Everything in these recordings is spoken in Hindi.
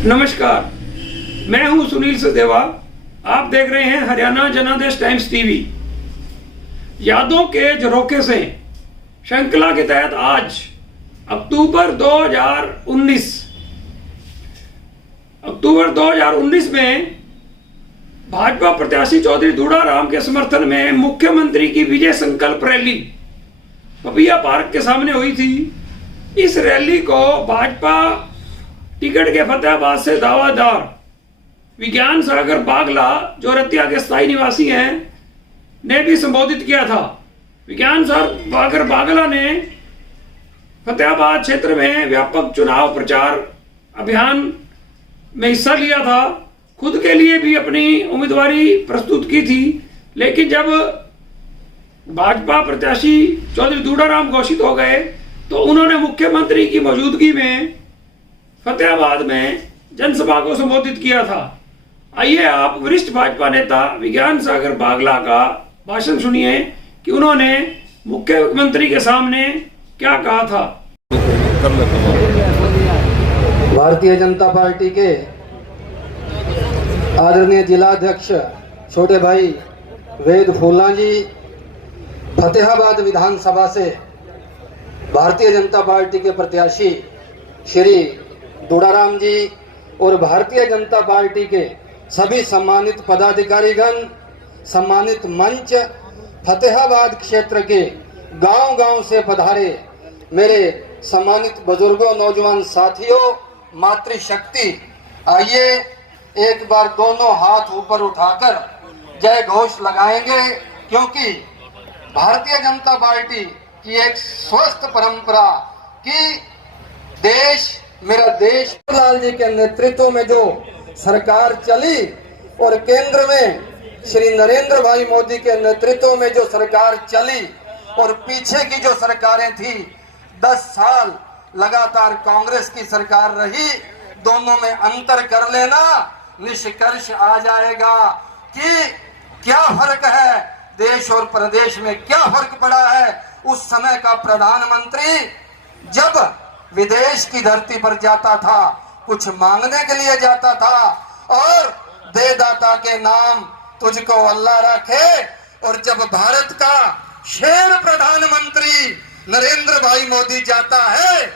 नमस्कार, मैं हूं सुनील सचदेवा। आप देख रहे हैं हरियाणा जनादेश टाइम्स टीवी। यादों के झरोखे से श्रृंखला के तहत आज अक्टूबर 2019 में भाजपा प्रत्याशी चौधरी दूड़ाराम के समर्थन में मुख्यमंत्री की विजय संकल्प रैली पपिया पार्क के सामने हुई थी। इस रैली को भाजपा टिकट के फतेहाबाद से दावादार विज्ञान सागर बागला, जो रतिया के स्थायी निवासी हैं, ने भी संबोधित किया था। विज्ञान सागर बागला ने फतेहाबाद क्षेत्र में व्यापक चुनाव प्रचार अभियान में हिस्सा लिया था। खुद के लिए भी अपनी उम्मीदवारी प्रस्तुत की थी, लेकिन जब भाजपा प्रत्याशी चौधरी दूड़ाराम घोषित हो गए तो उन्होंने मुख्यमंत्री की मौजूदगी में फतेहाबाद में जनसभा को संबोधित किया था। आइए आप वरिष्ठ भाजपा नेता विज्ञान सागर बागला का भाषण सुनिए कि उन्होंने मुख्यमंत्री के सामने क्या कहा था। भारतीय जनता पार्टी के आदरणीय जिलाध्यक्ष छोटे भाई वेद फूला जी फतेहाबाद विधानसभा से भारतीय जनता पार्टी के प्रत्याशी श्री दूड़ाराम जी और भारतीय जनता पार्टी के सभी सम्मानित पदाधिकारीगण, सम्मानित मंच, फतेहाबाद क्षेत्र के गांव-गांव से पधारे मेरे सम्मानित बुजुर्गों, नौजवान साथियों, मातृशक्ति, आइए एक बार दोनों हाथ ऊपर उठाकर जय घोष लगाएंगे, क्योंकि भारतीय जनता पार्टी की एक स्वस्थ परंपरा कि देश मेरा देश, लाल जी के नेतृत्व में जो सरकार चली और केंद्र में श्री नरेंद्र भाई मोदी के नेतृत्व में जो सरकार चली और पीछे की जो सरकारें थी 10 साल लगातार कांग्रेस की सरकार रही, दोनों में अंतर कर लेना, निष्कर्ष आ जाएगा कि क्या फर्क है, देश और प्रदेश में क्या फर्क पड़ा है। उस समय का प्रधानमंत्री जब विदेश की धरती पर जाता था, कुछ मांगने के लिए जाता था और दे दाता के नाम तुझको अल्लाह रखे, और जब भारत का शेर प्रधानमंत्री नरेंद्र भाई मोदी जाता है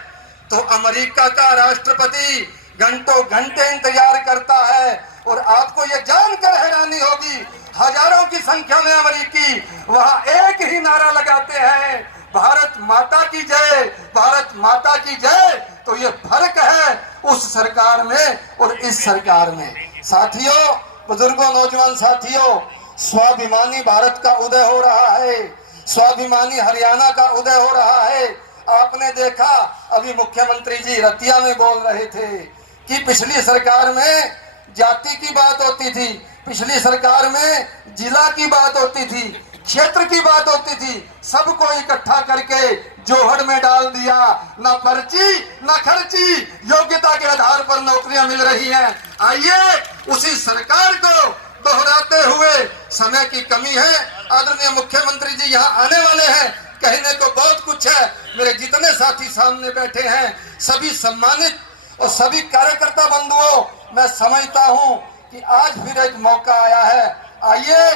तो अमेरिका का राष्ट्रपति घंटों घंटे इंतजार करता है। और आपको यह जानकर हैरानी होगी, हजारों की संख्या में अमेरिकी वहां एक ही नारा लगाते हैं, भारत माता की जय, भारत माता की जय। तो ये फर्क है उस सरकार में और इस सरकार में। साथियों, बुजुर्गों, नौजवान साथियों, स्वाभिमानी भारत का उदय हो रहा है, स्वाभिमानी हरियाणा का उदय हो रहा है। आपने देखा अभी मुख्यमंत्री जी रतिया में बोल रहे थे कि पिछली सरकार में जाति की बात होती थी, पिछली सरकार में जिला की बात होती थी, क्षेत्र की बात होती थी, सबको इकट्ठा करके जोहड़ में डाल दिया, न पर्ची न खर्ची, योग्यता के आधार पर नौकरियां मिल रही हैं। आइए उसी सरकार को दोहराते हुए, समय की कमी है, आदरणीय मुख्यमंत्री जी यहाँ आने वाले हैं, कहने को बहुत कुछ है। मेरे जितने साथी सामने बैठे हैं, सभी सम्मानित और सभी कार्यकर्ता बंधुओं, मैं समझता हूँ कि आज फिर एक मौका आया है। आइए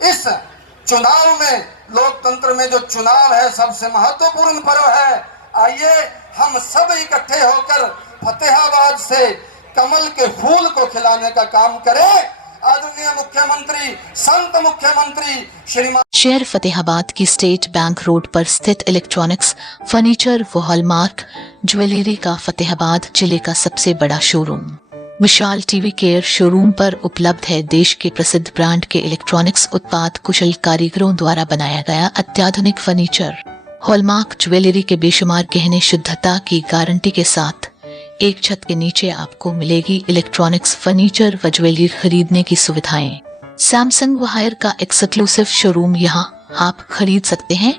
इस चुनाव में, लोकतंत्र में जो चुनाव है सबसे महत्वपूर्ण पर्व है, आइए हम सब इकट्ठे होकर फतेहाबाद से कमल के फूल को खिलाने का काम करें। आदरणीय मुख्यमंत्री, संत मुख्यमंत्री श्रीमान। शहर फतेहाबाद की स्टेट बैंक रोड पर स्थित इलेक्ट्रॉनिक्स, फर्नीचर व हॉलमार्क ज्वेलरी का फतेहाबाद जिले का सबसे बड़ा शोरूम विशाल टीवी केयर शोरूम पर उपलब्ध है। देश के प्रसिद्ध ब्रांड के इलेक्ट्रॉनिक्स उत्पाद कुशल कारीगरों द्वारा बनाया गया अत्याधुनिक फर्नीचर, हॉलमार्क ज्वेलरी के बेशुमार गहने शुद्धता की गारंटी के साथ एक छत के नीचे आपको मिलेगी इलेक्ट्रॉनिक्स, फर्नीचर व ज्वेलरी खरीदने की सुविधाएं। सैमसंग व हायर का एक्सक्लूसिव शोरूम यहाँ आप खरीद सकते हैं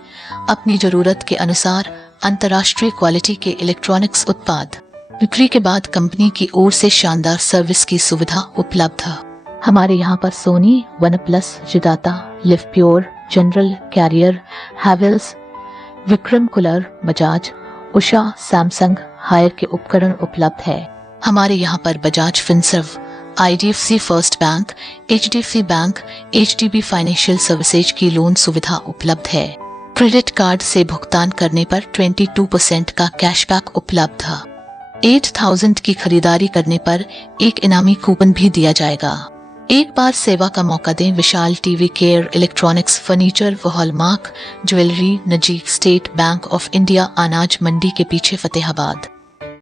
अपनी जरूरत के अनुसार अंतर्राष्ट्रीय क्वालिटी के इलेक्ट्रॉनिक्स उत्पाद। बिक्री के बाद कंपनी की ओर से शानदार सर्विस की सुविधा उपलब्ध है। हमारे यहाँ पर सोनी, वन प्लस, जिदाता, Livpure, General, Carrier, Havells, Vikram cooler, Bajaj, Usha, Samsung, Haier के उपकरण उपलब्ध है। हमारे यहाँ पर Bajaj Finserv, IDFC first bank, HDFC bank, HDB financial services की लोन सुविधा उपलब्ध है। क्रेडिट कार्ड से भुगतान करने पर 22% का कैशबैक उपलब्ध है। 8000 की खरीदारी करने पर एक इनामी कूपन भी दिया जाएगा। एक बार सेवा का मौका दें। विशाल टीवी केयर इलेक्ट्रॉनिक्स फर्नीचर व हॉलमार्क ज्वेलरी, नजीक स्टेट बैंक ऑफ इंडिया, अनाज मंडी के पीछे, फतेहाबाद।